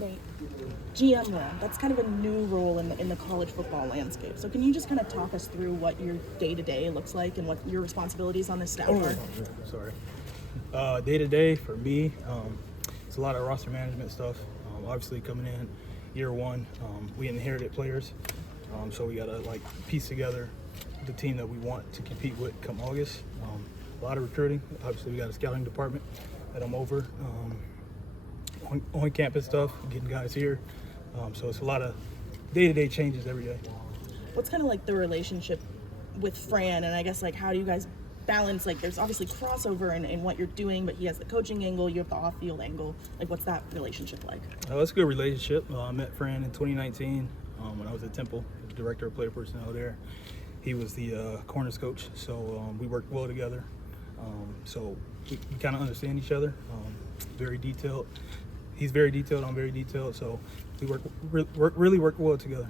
Nate, GM role, that's kind of a new role in the college football landscape. So can you just kind of talk us through what your day-to-day looks like and what your responsibilities on this staff are? Sorry. Day-to-day for me, it's a lot of roster management stuff. Obviously coming in year one, we inherited players, so we got to piece together the team that we want to compete with come August. A lot of recruiting. Obviously we got a scouting department that I'm over. On campus stuff, getting guys here. So it's a lot of day-to-day changes every day. What's kind of like the relationship with Fran, and I guess how do you guys balance, there's obviously crossover in what you're doing, but he has the coaching angle, you have the off-field angle. What's that relationship like? It's a good relationship. I met Fran in 2019 when I was at Temple, director of player personnel there. He was the corners coach, so we worked well together. So we kind of understand each other. Very detailed. He's very detailed, I'm very detailed, so we really work well together.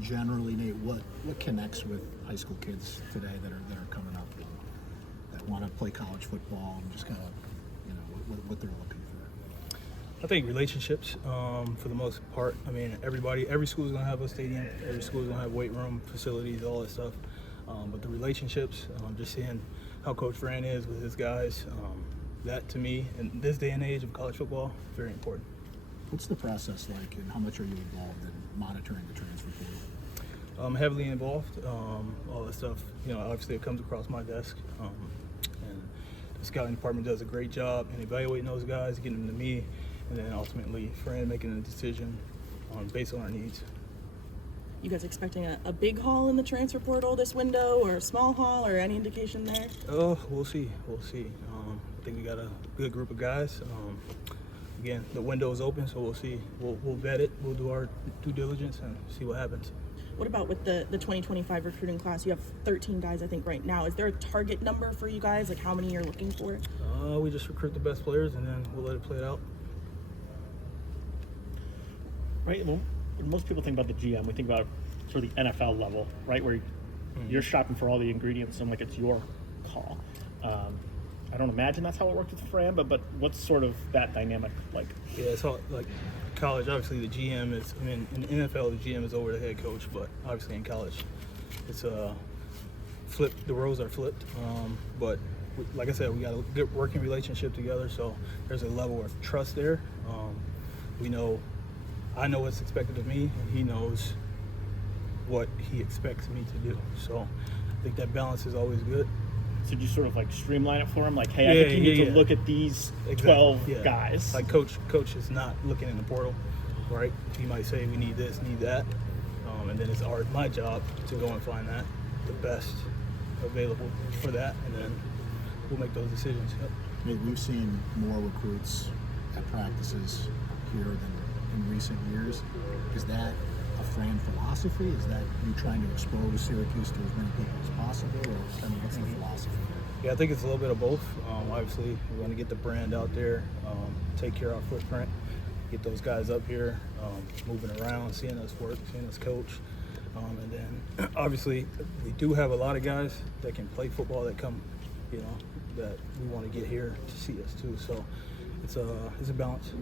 Generally, Nate, what connects with high school kids today that are coming up that want to play college football and just kind of, what they're looking for? I think relationships, for the most part. I mean, every school is going to have a stadium, every school is going to have weight room, facilities, all that stuff. But the relationships, just seeing how Coach Fran is with his guys, that to me, in this day and age of college football, very important. What's the process like, and how much are you involved in monitoring the transfer portal? I'm heavily involved. All that stuff, obviously it comes across my desk. And the scouting department does a great job in evaluating those guys, getting them to me, and then ultimately Fran making a decision based on our needs. You guys expecting a big haul in the transfer portal this window, or a small haul, or any indication there? We'll see. I think we got a good group of guys. Again, the window is open, so we'll see. We'll vet it. We'll do our due diligence and see what happens. What about with the 2025 recruiting class? You have 13 guys, I think, right now. Is there a target number for you guys, how many you're looking for? We just recruit the best players, and then we'll let it play it out. Right. Well, when most people think about the GM, we think about sort of the NFL level, right, where you're shopping for all the ingredients and it's your call. I don't imagine that's how it worked with Fran, but what's sort of that dynamic like? Yeah, it's all college. Obviously, the GM is. I mean, in the NFL, the GM is over the head coach, but obviously in college, it's flipped. The roles are flipped. But like I said, we got a good working relationship together, so there's a level of trust there. I know what's expected of me, and he knows what he expects me to do. So I think that balance is always good. So you sort of streamline it for him, hey, I think you need to look at these 12 guys. Coach is not looking in the portal, right? He might say we need this, need that, and then it's my job to go and find the best available for that, and then we'll make those decisions. Yep. Nate, we've seen more recruits at practices here than in recent years. Is that a Fran philosophy? Is that you trying to expose Syracuse to as many people as possible, or what's the philosophy? Yeah, I think it's a little bit of both. Obviously, we want to get the brand out there, take care of our footprint, get those guys up here, moving around, seeing us work, seeing us coach. And then, obviously, we do have a lot of guys that can play football that come, that we want to get here to see us too. So it's a balance.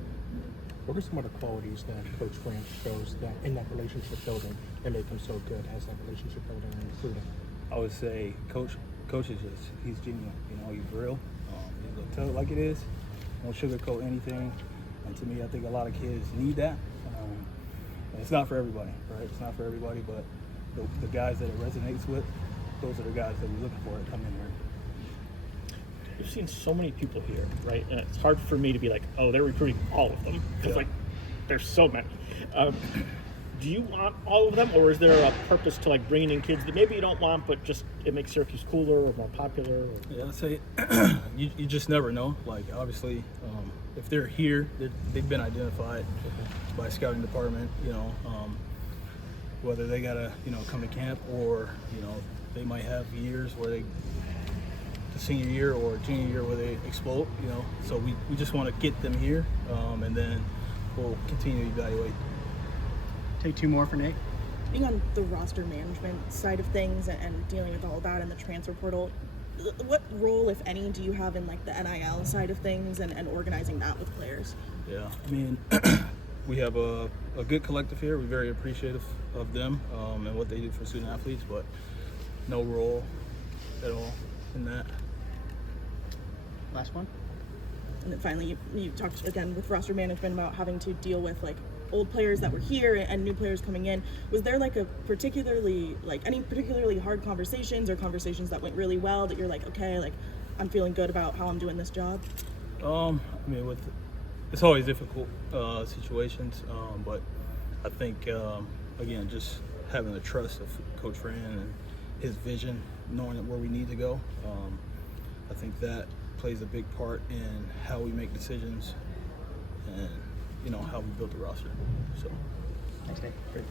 What are some of the qualities that Coach Fran shows that in that relationship building that make him so good as that relationship building and recruiting? I would say Coach is he's genuine. He's real. He's gonna tell it like it is. Don't sugarcoat anything. And to me, I think a lot of kids need that. And it's not for everybody, right? It's not for everybody, but the guys that it resonates with, those are the guys that we're looking for to come in here. We've seen so many people here, right? And it's hard for me to be they're recruiting all of them because there's so many. Do you want all of them, or is there a purpose to bringing in kids that maybe you don't want, but just it makes Syracuse cooler or more popular? Or... Yeah, I'd say you just never know. Obviously, if they're here, they've been identified by scouting department. Whether they gotta come to camp or they might have years where the senior year or junior year where they explode. So we just want to get them here, and then we'll continue to evaluate. Take two more for Nate. Being on the roster management side of things and dealing with all that in the transfer portal, what role, if any, do you have in the NIL side of things and organizing that with players? Yeah, I mean, we have a good collective here. We're very appreciative of them and what they do for student athletes, but no role at all in that. Last one. And then finally, you talked again with roster management about having to deal with like old players that were here and new players coming in. Was there like any particularly hard conversations or conversations that went really well that you're like, okay, like I'm feeling good about how I'm doing this job? I mean, it's always difficult situations, but I think again, just having the trust of Coach Fran and his vision, knowing where we need to go. I think that plays a big part in how we make decisions and how we build the roster. So. Thanks, Nate. Thank